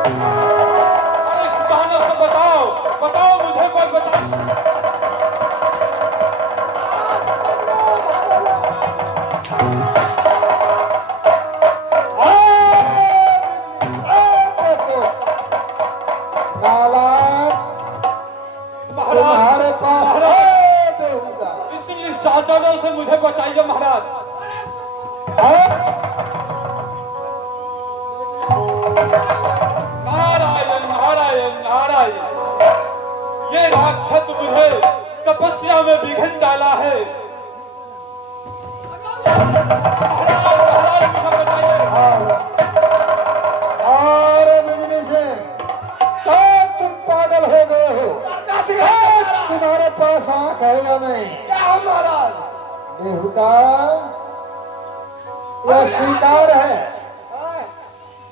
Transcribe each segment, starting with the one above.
अरे इस दानव से बताओ, बताओ मुझे, कोई बताओ। तुम्हारे पास इस निशाचरों से मुझे बचाइए महाराज। नारायण नारायण नारायण, ये राक्षस मुझे तपस्या में विघन डाला है। महाराज महाराज मुझे बताइए। और बिजली से तुम पागल हो गए हो? तुम्हारे पास आंख है या नहीं? क्या महाराज? बेहुदा, यह शिकार है।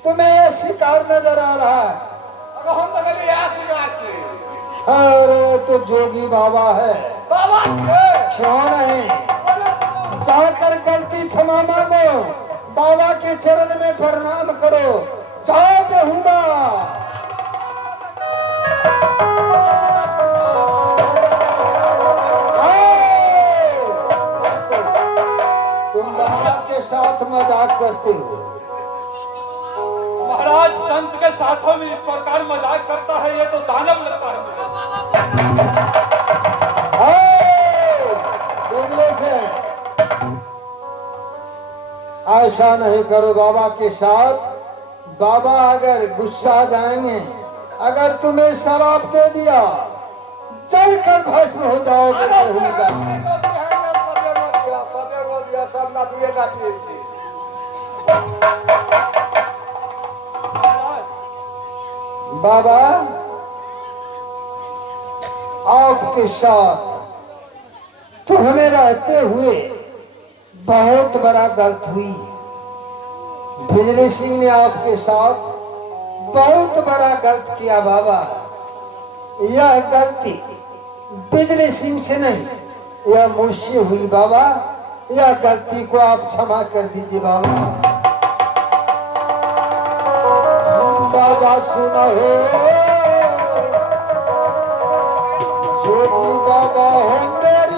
तुम्हें यह शिकार नजर आ रहा है? हम तो कभी शिकार छे। अरे तो जोगी बाबा है। बाबा छे। क्यों नहीं? जाकर गलती क्षमा मांगो, बाबा के चरण में प्रणाम करो। जाओ बेहुदा। तुम बाबा के साथ मजाक करते हो। महाराज संत के साथों में इस प्रकार मजाक करता है, ये तो दानव लगता है मुझे। देखने से ऐसा नहीं करो बाबा के साथ। बाबा अगर गुस्सा जाएंगे, अगर तुम्हें शराब दे दिया, जलकर भस्म हो जाओगे। बाबा आपके साथ तो हमें रहते हुए बहुत बड़ा गलत हुई। बिजली सिंह ने आपके साथ बहुत बड़ा गलत किया बाबा। यह गलती बिजली सिंह से नहीं, यह मुझसे हुई बाबा। यह गलती को आप क्षमा कर दीजिए बाबा। बाबा सुना हो, जोगी बाबा हो मेरी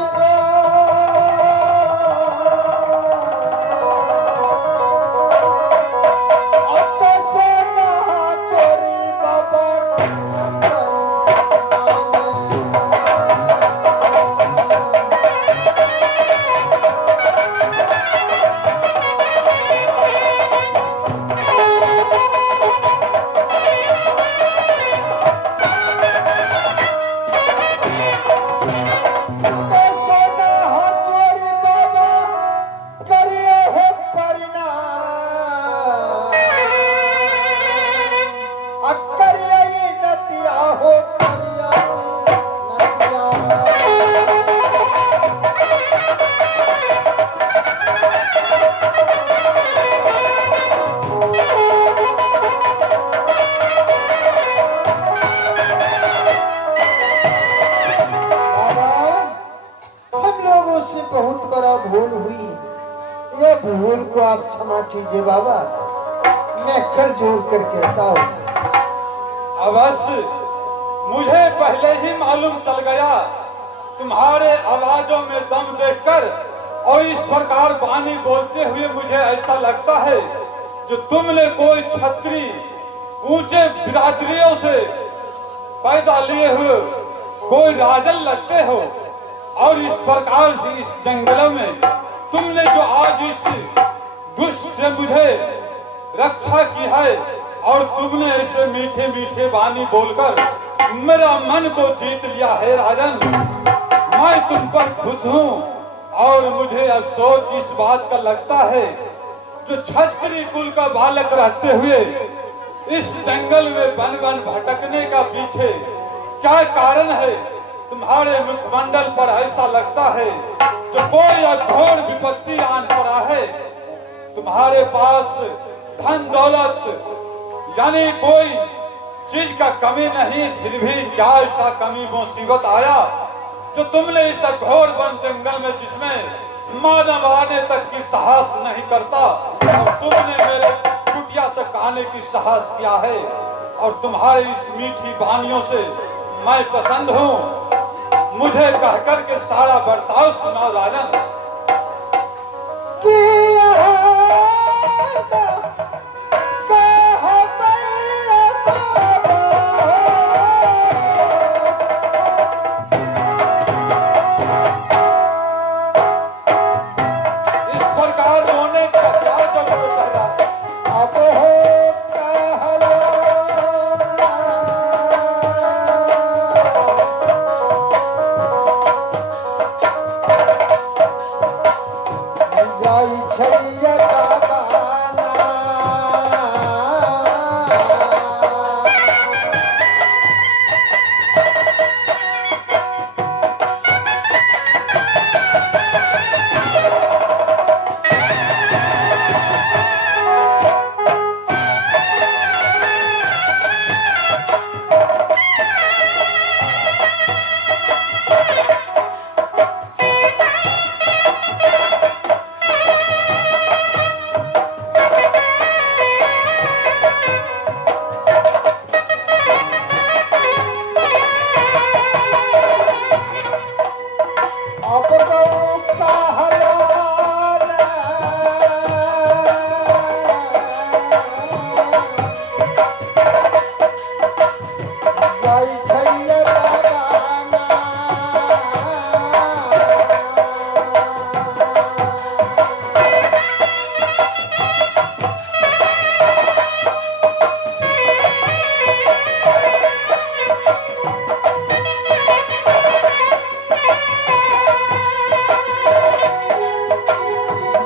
भूल हुई। ये भूल को आप क्षमा कीजिए बाबा। मैं कर जोड़ कर कहता हूँ। अवश्य, मुझे पहले ही मालूम चल गया। तुम्हारे आवाजों में दम देखकर और इस प्रकार वाणी बोलते हुए मुझे ऐसा लगता है जो तुमने कोई छत्री ऊंचे बिरादरियों से पैदा लिए हुए कोई राजन लगते हो। और इस प्रकार से इस जंगलों में तुमने जो आज इस दुष्ट से मुझे रक्षा की है और तुमने ऐसे मीठे मीठे वाणी बोलकर मेरा मन को जीत लिया है राजन। मैं तुम पर खुश हूँ और मुझे अफसोस इस बात का लगता है जो क्षत्रिय कुल का बालक रहते हुए इस जंगल में वन वन भटकने का पीछे क्या कारण है। तुम्हारे मुखमंडल पर ऐसा लगता है जो कोई घोर विपत्ति आन पड़ा है। तुम्हारे पास धन दौलत यानी कोई चीज का कमी नहीं, फिर भी क्या ऐसा कमी मुसीबत आया जो तुमने इस घोर वन जंगल में जिसमें मानव आने तक की साहस नहीं करता और तुमने मेरे कुटिया तक आने की साहस किया है। और तुम्हारी इस मीठी वाणियों से मैं पसंद हूँ। मुझे कहकर के सारा बर्ताव सुनाओ राजन। इस प्रकार रोने का क्या जरूरत है? अब हो जाई छैया बाबाना अब गौ का हलाल जाई छैया बाबाना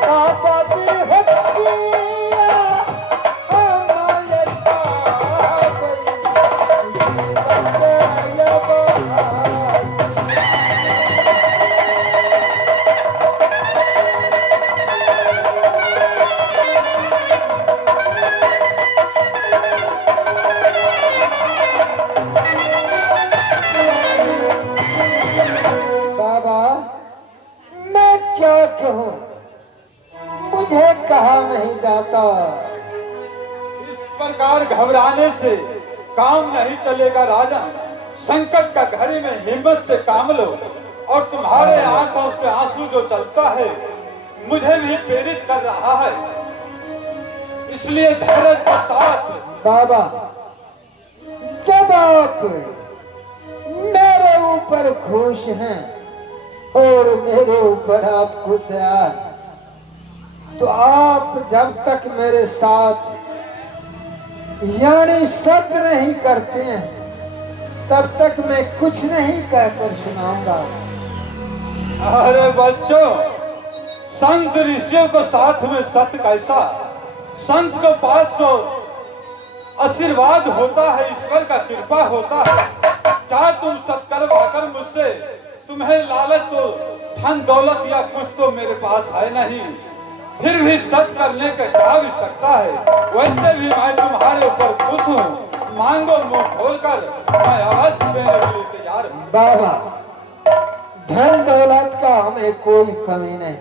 बाबा जी हटिया हमारे बाबा मैं क्या कहूँ, मुझे कहा नहीं जाता। इस प्रकार घबराने से काम नहीं चलेगा राजन। संकट का घड़ी में हिम्मत से काम लो। और तुम्हारे आंखों से आंसू जो चलता है मुझे भी प्रेरित कर रहा है, इसलिए धैर्य के साथ। बाबा जब आप मेरे ऊपर खुश हैं और मेरे ऊपर आप खुद हैं, तो आप जब तक मेरे साथ यानी शब्द नहीं करते हैं तब तक मैं कुछ नहीं कहकर सुनाऊंगा। अरे बच्चों, संत ऋषियों को साथ में सत कैसा? संत को पास तो आशीर्वाद होता है, ईश्वर का कृपा होता है। क्या तुम सत्कर्म आकर मुझसे, तुम्हें लालच तो धन दौलत या कुछ तो मेरे पास है नहीं, फिर भी सत करने का क्या आवश्यकता है? वैसे भी मैं तुम्हारे ऊपर खुश हूँ। मांगो मुंह खोलकर, मैं अवश्य देने के लिए तैयार हूँ। बाबा धन दौलत का हमें कोई कमी नहीं।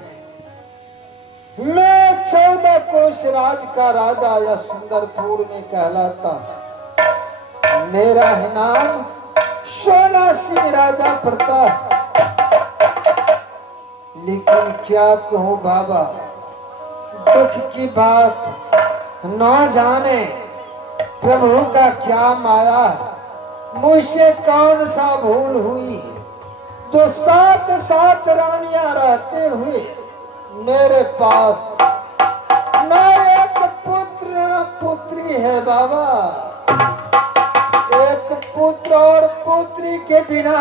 मैं 14 कोष राज का राजा या सुंदरपुर में कहलाता। मेरा है नाम सोना सिंह राजा प्रताप। लेकिन क्या कहूँ बाबा, दुख की बात न जाने प्रभु का क्या माया, मुझसे कौन सा भूल हुई जो 7 रानियां रहते हुए मेरे पास न एक पुत्र न पुत्री है बाबा। एक पुत्र और पुत्री के बिना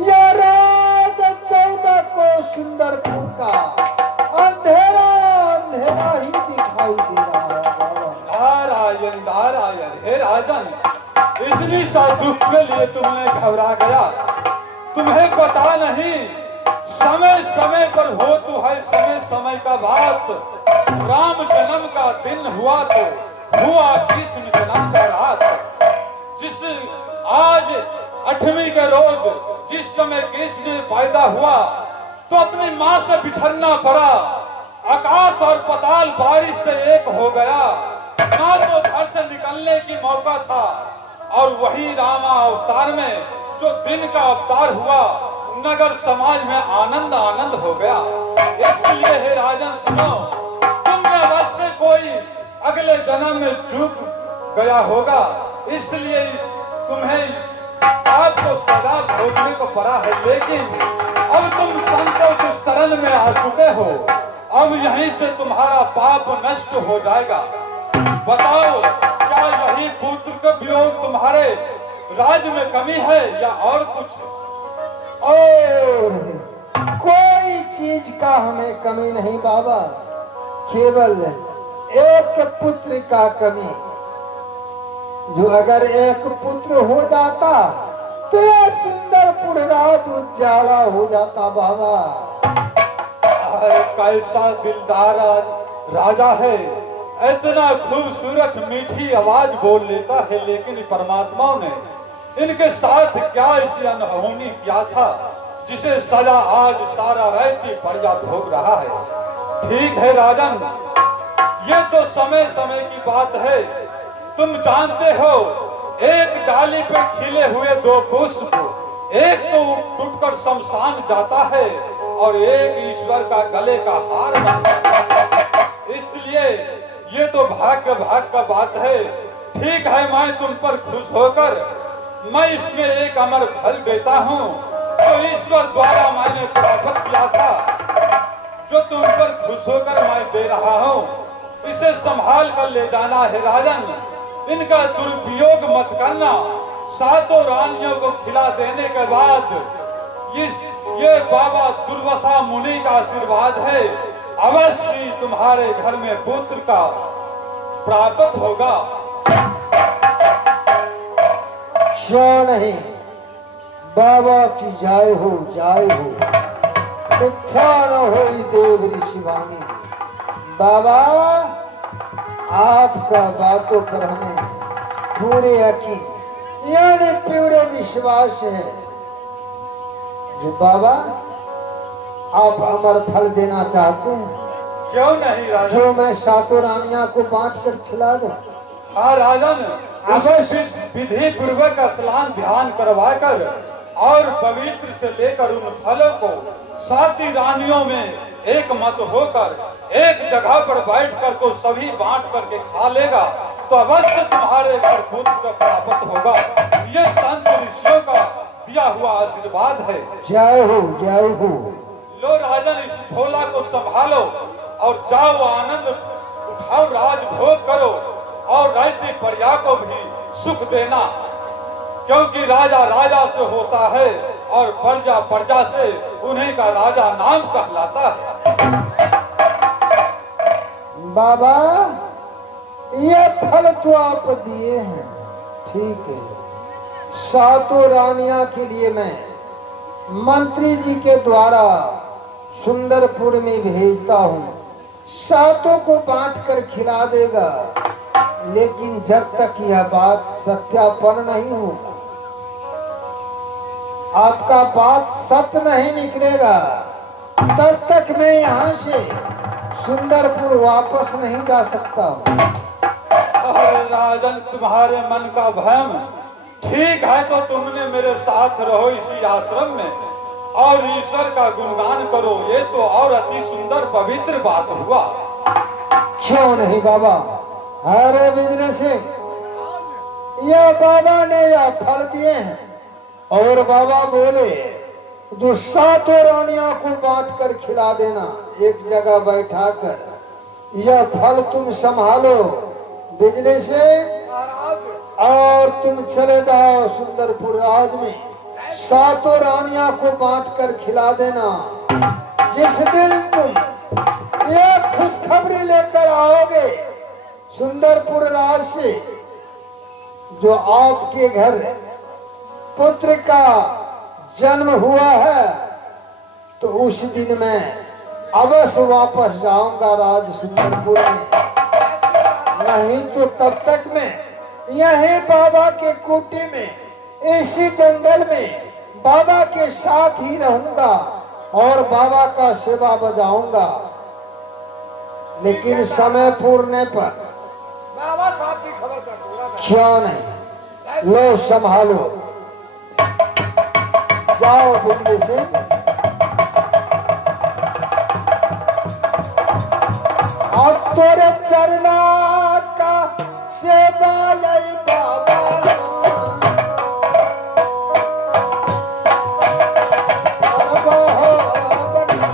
यह राज 14 को सुंदरपुर का अंधेरा अंधेरा ही दिखाई दे रहा है बाबा। नारायण नारायण। हे राजन, इतनी सा दुख के लिए तुमने घबरा गया? तुम्हें पता नहीं, समय समय पर हो तो है समय समय का बात। राम जन्म का दिन हुआ तो हुआ कृष्ण जन्म का रात। जिस आज 8वीं के रोज जिस समय कृष्ण पैदा हुआ तो अपनी माँ से बिछड़ना पड़ा। आकाश और पताल बारिश से एक हो गया। ना तो घर से निकलने की मौका था, और वही रामा अवतार में जो दिन का अवतार हुआ, नगर समाज में आनंद आनंद हो गया। इसलिए हे राजन सुनो, तुम में अवश्य कोई अगले जन्म में चूक गया होगा, इसलिए तुम्हें इस पाप को सदा भोगने को पड़ा है। लेकिन अब तुम संतों की शरण में आ चुके हो, अब यहीं से तुम्हारा पाप नष्ट हो जाएगा। बताओ, क्या यही पुत्र का वियोग तुम्हारे राज्य में कमी है या और कुछ? और कोई चीज का हमें कमी नहीं बाबा, केवल एक पुत्र का कमी, जो अगर एक पुत्र हो जाता तो यह सुंदरपुर राज उजाला हो जाता बाबा। अरे कैसा दिलदार राजा है, इतना खूबसूरत मीठी आवाज बोल लेता है, लेकिन परमात्माओं ने इनके साथ क्या ऐसी अनहोनी किया था जिसे सजा आज सारा रैती प्रजा भोग रहा है। ठीक है राजन, ये तो समय समय की बात है। तुम जानते हो, एक डाली पर खिले हुए दो पुष्प, एक तो टूटकर शमशान जाता है और एक ईश्वर का गले का हार बन जाता है। इसलिए ये तो भाग्य का बात है। ठीक है, मैं तुम पर खुश होकर मैं इसमें एक अमर फल देता हूँ, तो ईश्वर द्वारा मैंने प्राप्त किया था, जो तुम पर खुश होकर मैं दे रहा हूँ। इसे संभाल कर ले जाना है राजन, इनका दुरुपयोग मत करना। सातों रानियों को खिला देने के बाद ये बाबा दुर्वासा मुनि का आशीर्वाद है, अवश्य तुम्हारे घर में पुत्र का प्राप्त होगा। क्यों नहीं बाबा की जाय हो मिथ्या न हो देव ऋषिवाणी। बाबा आपका बातों पर हमें पूरे यकीन यानी पूरे विश्वास है। जो बाबा आप अमर फल देना चाहते हैं, क्यों नहीं राजन? जो मैं सातों रानियां को बांट कर खिला दूं। हाँ राजन, अवश्य विधि पूर्वक स्नान ध्यान करवाकर और पवित्र से लेकर उन फलों को साती रानियों में एक मत होकर एक जगह पर बैठ कर को सभी बांट करके खा लेगा, तो अवश्य तुम्हारे घर पुत्र प्राप्त होगा। ये संत ऋषियों का दिया हुआ आशीर्वाद है। जय हो जय हो। लो राजन, इस झोला को संभालो और जाओ, आनंद उठाओ, राज भोग करो और राज्य प्रजा को भी सुख देना, क्योंकि राजा राजा से होता है और प्रजा प्रजा से, उन्हीं का राजा नाम कहलाता है। बाबा ये फल तो आप दिए हैं, ठीक है। सातों रानियां के लिए मैं मंत्री जी के द्वारा सुंदरपुर में भेजता हूँ, सातों को बांट कर खिला देगा। लेकिन जब तक यह बात सत्यापन नहीं होगा, आपका बात सत्य नहीं निकलेगा, तब तक मैं यहाँ से सुंदरपुर वापस नहीं जा सकता हूँ। अरे राजन, तुम्हारे मन का भ्रम ठीक है, तो तुमने मेरे साथ रहो इसी आश्रम में और ईश्वर का गुणगान करो, ये तो और अति सुंदर पवित्र बात हुआ। क्यों नहीं बाबा? अरे बिजनेस यह बाबा ने यह फल दिए हैं और बाबा बोले जो सातों रानियों को बांट कर खिला देना, एक जगह बैठा कर। यह फल तुम संभालो बिजली से और तुम चले जाओ सुंदरपुर राज में, सातों रानियों को बांट कर खिला देना। जिस दिन तुम एक खुशखबरी लेकर आओगे सुंदरपुर राज से, जो आपके घर पुत्र का जन्म हुआ है, तो उस दिन मैं अवश्य वापस जाऊंगा राज सुंदरपुर में। नहीं तो तब तक मैं यहीं बाबा के कुटी में इसी जंगल में बाबा के साथ ही रहूंगा और बाबा का सेवा बजाऊंगा। लेकिन समय पूरने पर बस आपकी खबर का पूरा नहीं। क्यों नहीं? लो संभालो, जाओ बिजली सिंह। और तोरे चरना का सेवा यही बाबा, बाबा हो बना।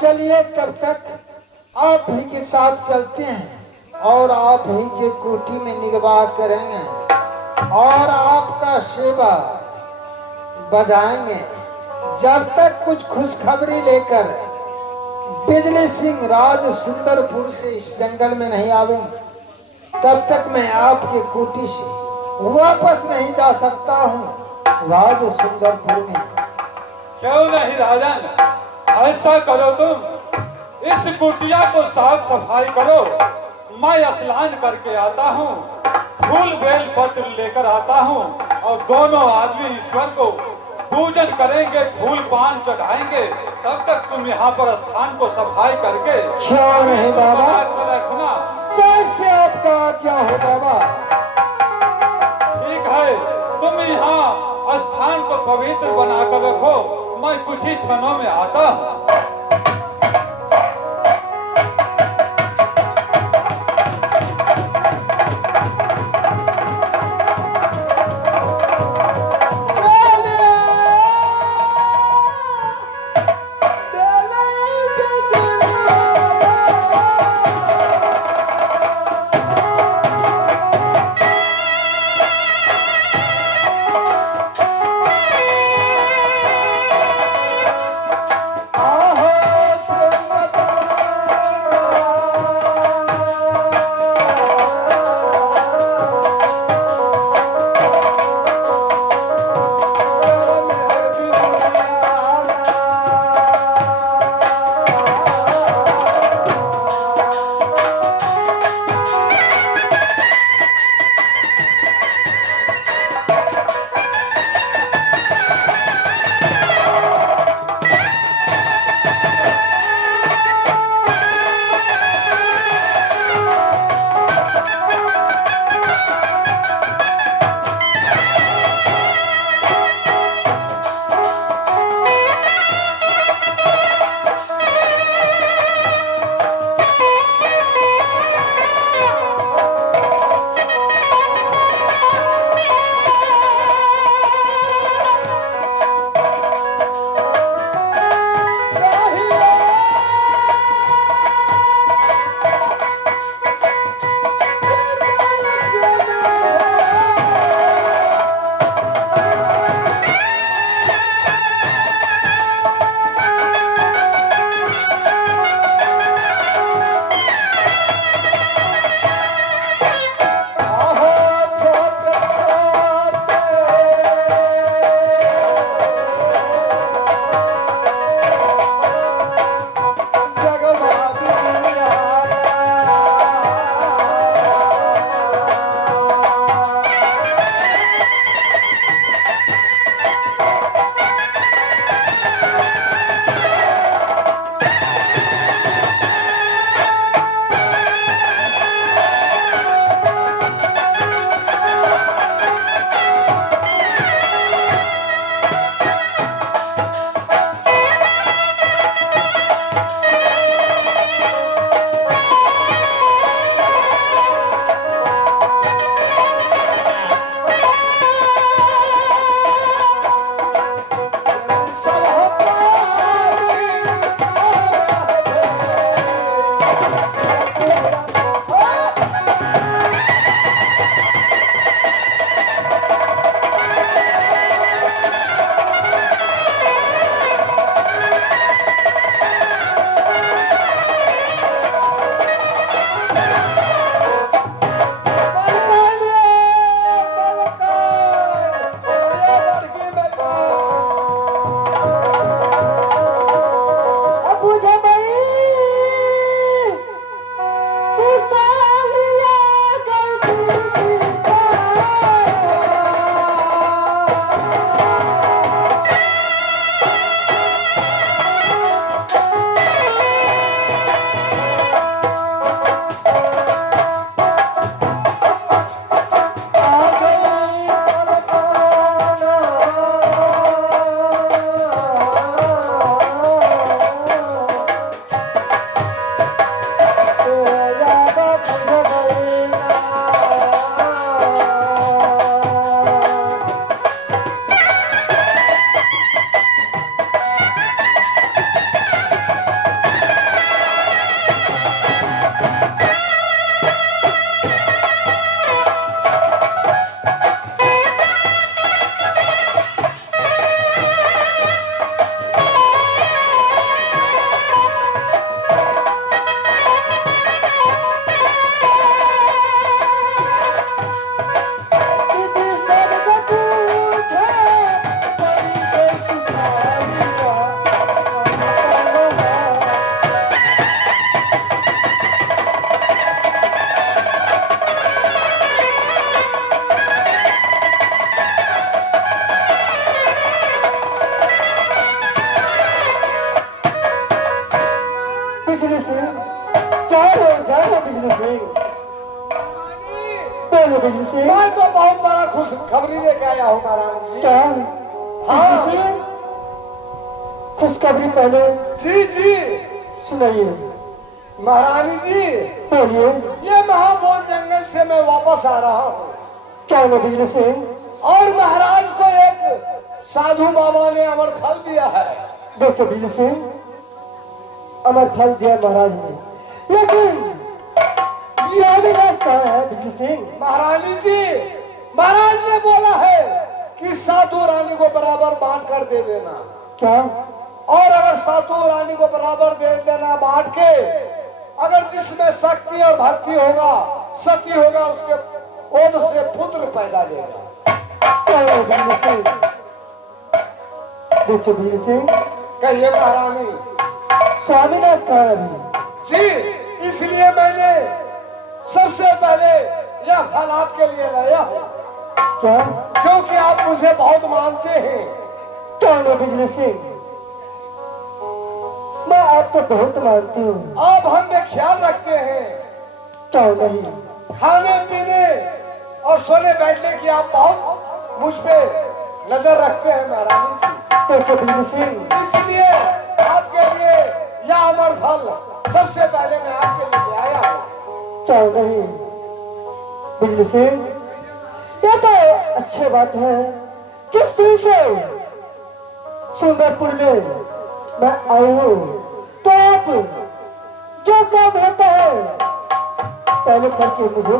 चलिए तब तक आप ही के साथ चलते हैं और आप ही के कोठी में निगवाह करेंगे और आपका सेवा बजाएंगे जब तक कुछ खुशखबरी लेकर बिजली सिंह राज सुंदरपुर से इस जंगल में नहीं आऊंगा तब तक मैं आपके कोठी से वापस नहीं जा सकता हूँ राज सुंदरपुर में। क्यों नहीं राजन, ऐसा करो तुम इस कुटिया को साफ सफाई करो, मैं स्नान करके आता हूँ, फूल बेल पत्र लेकर आता हूँ और दोनों आदमी ईश्वर को पूजन करेंगे, फूल पान चढ़ाएंगे। तब तक तुम यहाँ पर स्थान को सफाई करके क्यों नहीं बाबा, रखना। जैसे आपका क्या हो बाबा। ठीक है, तुम यहाँ स्थान को पवित्र बनाकर रखो, मैं कुछ ही क्षणों में आता हूँ। आहो सिंह मैं तो बहुत बड़ा खुशखबरी लेके आया हूँ महारानी जी। क्या? हाँ। बिजली सिंह खुशखबरी पहले जी जी सुनाइए। महारानी जी, बोलिए। ये महाबोध जंगल से मैं वापस आ रहा हूँ क्या हुआ बिजली सिंह? और महाराज को एक साधु बाबा ने अमर फल दिया है। देखो बिजली सिंह, अमर फल दिया महाराज ने, लेकिन स्वामीनाथ कहाँ है बिजली सिंह? महारानी जी, महाराज ने बोला है कि साधु रानी को बराबर बांट कर दे देना। क्या? और अगर साधु रानी को बराबर दे देना बांट के, अगर जिसमें शक्ति और भक्ति होगा, सती होगा, उसके ओद से पुत्र पैदा लेगा। क्या हुआ बिजली सिंह? देखो बिजली सिंह, कहिए महारानी स्वामीनाथ कहाँ है अभी? जी, इसलिए मैंने सबसे पहले यह फल आपके लिए लाया हूँ, क्या? क्योंकि आप मुझे बहुत मानते हैं। क्या हुआ बिजली सिंह? मैं आपको बहुत मानती हूँ। आप हम में ख्याल रखते हैं, क्या नहीं? खाने पीने और सोने बैठने की आप बहुत मुझ पे नजर रखते हैं महारानी जी। देखो बिजली सिंह, इसलिए आपके लिए यह अमर फल सबसे पहले मैं आपके लिए आया हूँ। क्या नहीं? बिजली सिंह, यह तो अच्छी बात है। किस दिन से सुंदरपुर में मैं आई हूँ, तो आप जो काम होता है पहले करके मुझे